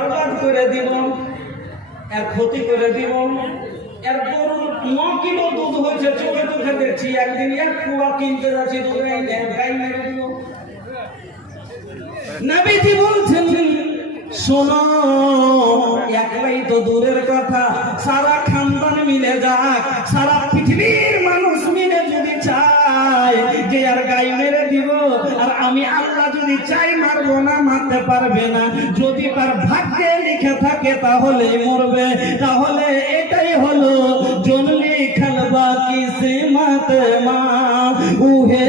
বরবাদ করে দিব, এর ক্ষতি করে দিব। এর গরুর 9 কিলো দুধ হয়েছে, চোখে চোখে দেখছি। একদিন 1 কুয়া কিনতে যাচ্ছি, দুধে গাই মেরে দিব। নবীজি বলছেন, শোনো, একলাই তো দূরের কথা, সারা খানদান মিলে যাক, সারা পৃথিবীর মানুষ মিলে যদি চায় যে আর গাই মেরে দিব, আর আমি আল্লাহ যদি চাই মারবো না, মারতে পারবে না। যদি তার ভাগ্যে লিখে থাকে তাহলে মরবে। তাহলে এটাই হলো জনলি খালবা কিসমত মা উহে